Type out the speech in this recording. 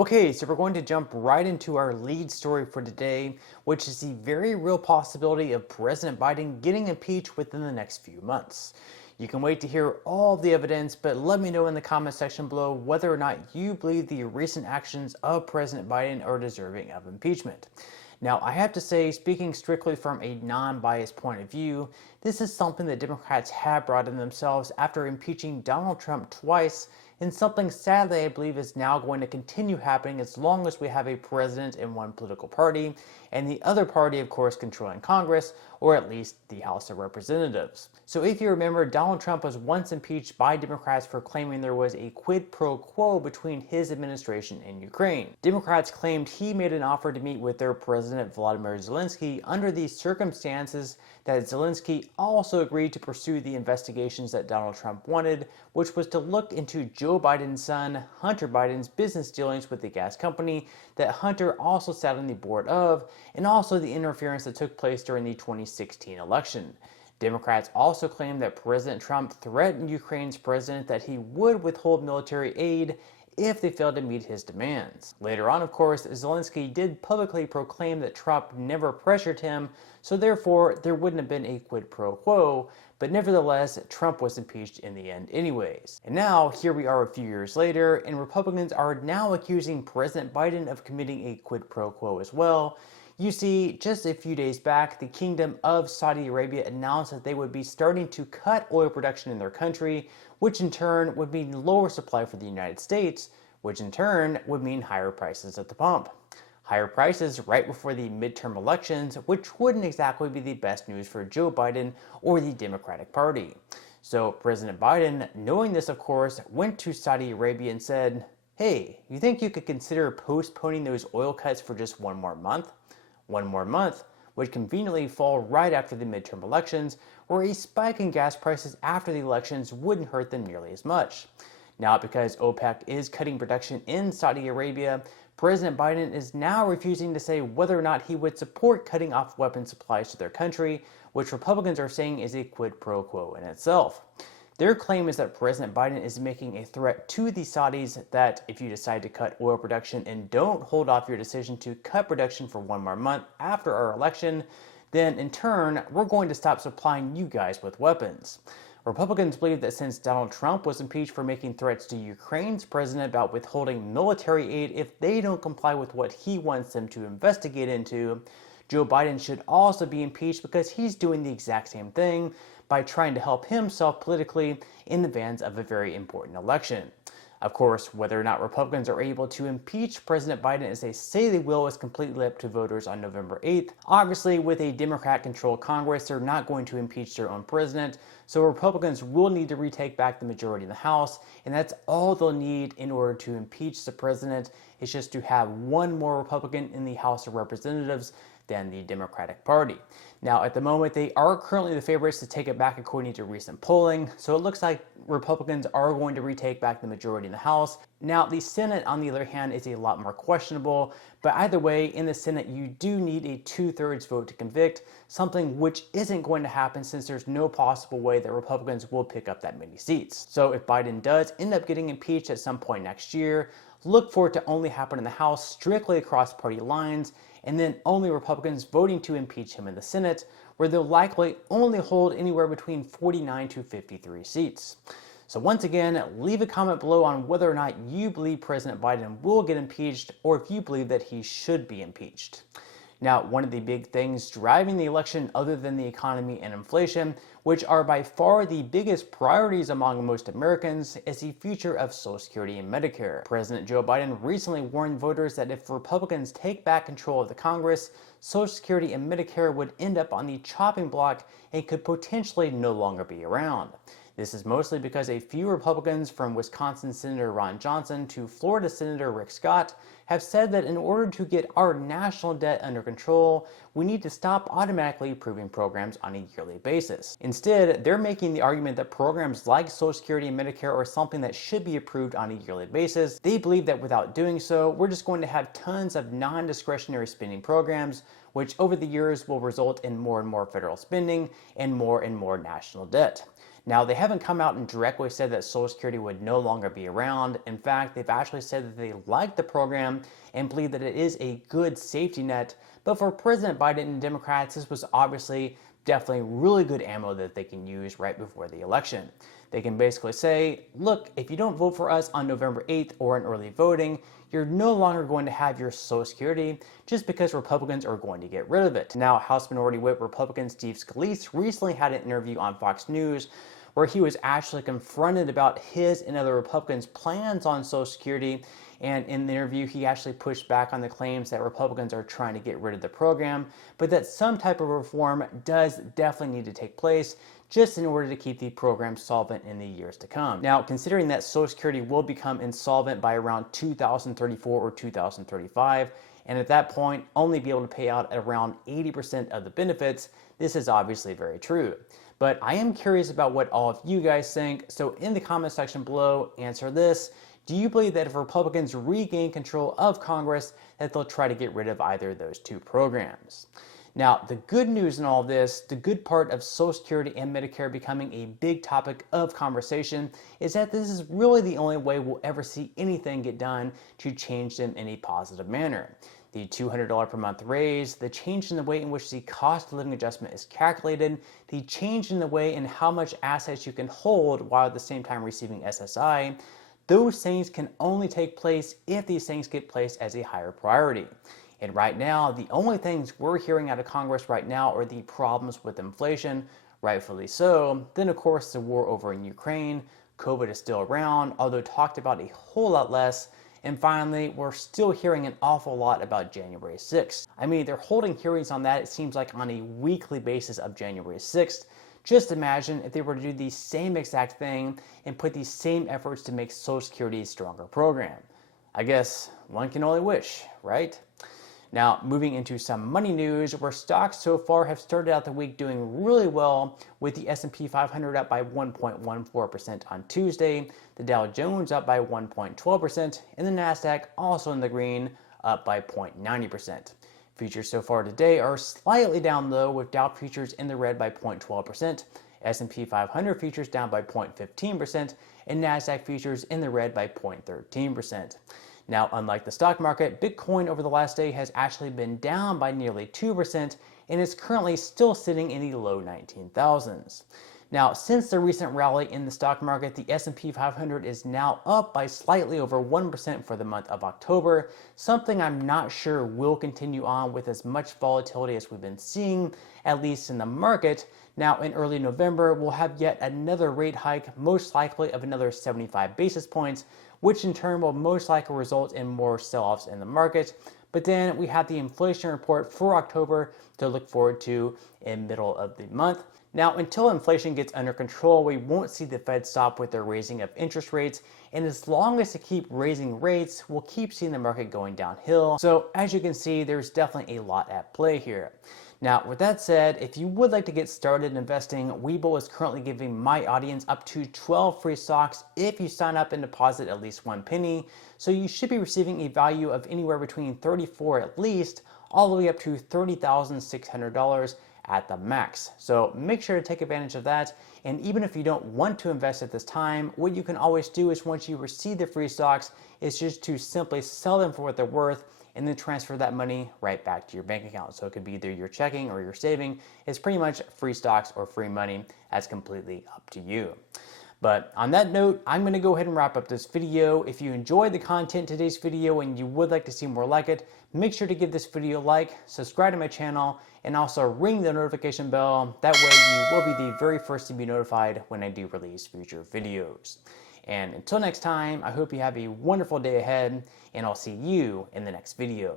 Okay, so we're going to jump right into our lead story for today, which is the very real possibility of President Biden getting impeached within the next few months. You can wait to hear all the evidence, but let me know in the comment section below whether or not you believe the recent actions of President Biden are deserving of impeachment. Now, I have to say, speaking strictly from a non-biased point of view, this is something that Democrats have brought in themselves after impeaching Donald Trump twice, and something sadly I believe is now going to continue happening as long as we have a president in one political party, and the other party, of course, controlling Congress, or at least the House of Representatives. So if you remember, Donald Trump was once impeached by Democrats for claiming there was a quid pro quo between his administration and Ukraine. Democrats claimed he made an offer to meet with their President Volodymyr Zelensky under the circumstances that Zelensky also agreed to pursue the investigations that Donald Trump wanted, which was to look into Joe Biden's son, Hunter Biden's business dealings with the gas company that Hunter also sat on the board of, and also the interference that took place during the 2016 election. Democrats also claimed that President Trump threatened Ukraine's president that he would withhold military aid if they failed to meet his demands. Later on, of course, Zelensky did publicly proclaim that Trump never pressured him, so therefore there wouldn't have been a quid pro quo, but nevertheless, Trump was impeached in the end anyways. And now, here we are a few years later, and Republicans are now accusing President Biden of committing a quid pro quo as well. You see, just a few days back, the Kingdom of Saudi Arabia announced that they would be starting to cut oil production in their country, which in turn would mean lower supply for the United States, which in turn would mean higher prices at the pump. Higher prices right before the midterm elections, which wouldn't exactly be the best news for Joe Biden or the Democratic Party. So President Biden, knowing this of course, went to Saudi Arabia and said, "Hey, you think you could consider postponing those oil cuts for just one more month?" One more month would conveniently fall right after the midterm elections, where a spike in gas prices after the elections wouldn't hurt them nearly as much. Now, because OPEC is cutting production in Saudi Arabia, President Biden is now refusing to say whether or not he would support cutting off weapon supplies to their country, which Republicans are saying is a quid pro quo in itself. Their claim is that President Biden is making a threat to the Saudis that if you decide to cut oil production and don't hold off your decision to cut production for one more month after our election, then in turn, we're going to stop supplying you guys with weapons. Republicans believe that since Donald Trump was impeached for making threats to Ukraine's president about withholding military aid if they don't comply with what he wants them to investigate into, Joe Biden should also be impeached because he's doing the exact same thing by trying to help himself politically in advance of a very important election. Of course, whether or not Republicans are able to impeach President Biden as they say they will is completely up to voters on November 8th. Obviously, with a Democrat-controlled Congress, they're not going to impeach their own president, so Republicans will need to retake back the majority in the House, and that's all they'll need in order to impeach the president. It's just to have one more Republican in the House of Representatives than the Democratic Party. Now, at the moment, they are currently the favorites to take it back according to recent polling, so it looks like Republicans are going to retake back the majority in the House. Now, the Senate, on the other hand, is a lot more questionable, but either way, in the Senate, you do need a 2/3 vote to convict, something which isn't going to happen since there's no possible way that Republicans will pick up that many seats. So if Biden does end up getting impeached at some point next year, look for it to only happen in the House strictly across party lines, and then only Republicans voting to impeach him in the Senate, where they'll likely only hold anywhere between 49 to 53 seats. So once again, leave a comment below on whether or not you believe President Biden will get impeached, or if you believe that he should be impeached. Now, one of the big things driving the election other than the economy and inflation, which are by far the biggest priorities among most Americans, is the future of Social Security and Medicare. President Joe Biden recently warned voters that if Republicans take back control of the Congress, Social Security and Medicare would end up on the chopping block and could potentially no longer be around. This is mostly because a few Republicans, from Wisconsin Senator Ron Johnson to Florida Senator Rick Scott, have said that in order to get our national debt under control, we need to stop automatically approving programs on a yearly basis. Instead, they're making the argument that programs like Social Security and Medicare are something that should be approved on a yearly basis. They believe that without doing so, we're just going to have tons of non-discretionary spending programs, which over the years will result in more and more federal spending and more national debt. Now, they haven't come out and directly said that Social Security would no longer be around. In fact, they've actually said that they like the program and believe that it is a good safety net. But for President Biden and Democrats, this was obviously definitely really good ammo that they can use right before the election. They can basically say, look, if you don't vote for us on November 8th or in early voting, you're no longer going to have your Social Security just because Republicans are going to get rid of it. Now, House Minority Whip Republican Steve Scalise recently had an interview on Fox News where he was actually confronted about his and other Republicans' plans on Social Security. And in the interview, he actually pushed back on the claims that Republicans are trying to get rid of the program, but that some type of reform does definitely need to take place just in order to keep the program solvent in the years to come. Now, considering that Social Security will become insolvent by around 2034 or 2035, and at that point only be able to pay out around 80% of the benefits, this is obviously very true. But I am curious about what all of you guys think, so in the comment section below, answer this. Do you believe that if Republicans regain control of Congress, that they'll try to get rid of either of those two programs? Now, the good news in all this, the good part of Social Security and Medicare becoming a big topic of conversation, is that this is really the only way we'll ever see anything get done to change them in a positive manner. The $200 per month raise, the change in the way in which the cost of living adjustment is calculated, the change in the way in how much assets you can hold while at the same time receiving SSI, those things can only take place if these things get placed as a higher priority. And right now, the only things we're hearing out of Congress right now are the problems with inflation, rightfully so. Then, of course, the war over in Ukraine. COVID is still around, although talked about a whole lot less. And finally, we're still hearing an awful lot about January 6th. I mean, they're holding hearings on that, it seems like, on a weekly basis of January 6th. Just imagine if they were to do the same exact thing and put the same efforts to make Social Security a stronger program. I guess one can only wish, right? Now, moving into some money news, where stocks so far have started out the week doing really well, with the S&P 500 up by 1.14% on Tuesday, the Dow Jones up by 1.12%, and the Nasdaq also in the green, up by 0.90%. Futures so far today are slightly down though, with Dow futures in the red by 0.12%, S&P 500 futures down by 0.15%, and Nasdaq futures in the red by 0.13%. Now, unlike the stock market, Bitcoin over the last day has actually been down by nearly 2% and is currently still sitting in the low 19,000s. Now, since the recent rally in the stock market, the S&P 500 is now up by slightly over 1% for the month of October, something I'm not sure will continue on with as much volatility as we've been seeing, at least in the market. Now, in early November, we'll have yet another rate hike, most likely of another 75 basis points, which in turn will most likely result in more sell-offs in the market. But then we have the inflation report for October to look forward to in middle of the month. Now, until inflation gets under control, we won't see the Fed stop with their raising of interest rates, and as long as they keep raising rates, we'll keep seeing the market going downhill. So as you can see, there's definitely a lot at play here. Now, with that said, if you would like to get started investing, Webull is currently giving my audience up to 12 free stocks if you sign up and deposit at least 1 penny. So you should be receiving a value of anywhere between $34 at least, all the way up to $30,600 at the max. So make sure to take advantage of that. And even if you don't want to invest at this time, what you can always do is once you receive the free stocks, is just to simply sell them for what they're worth and then transfer that money right back to your bank account. So it could be either your checking or your saving. It's pretty much free stocks or free money. That's completely up to you. But on that note, I'm going to go ahead and wrap up this video. If you enjoyed the content in today's video and you would like to see more like it, make sure to give this video a like, subscribe to my channel, and also ring the notification bell. That way you will be the very first to be notified when I do release future videos. And until next time, I hope you have a wonderful day ahead, and I'll see you in the next video.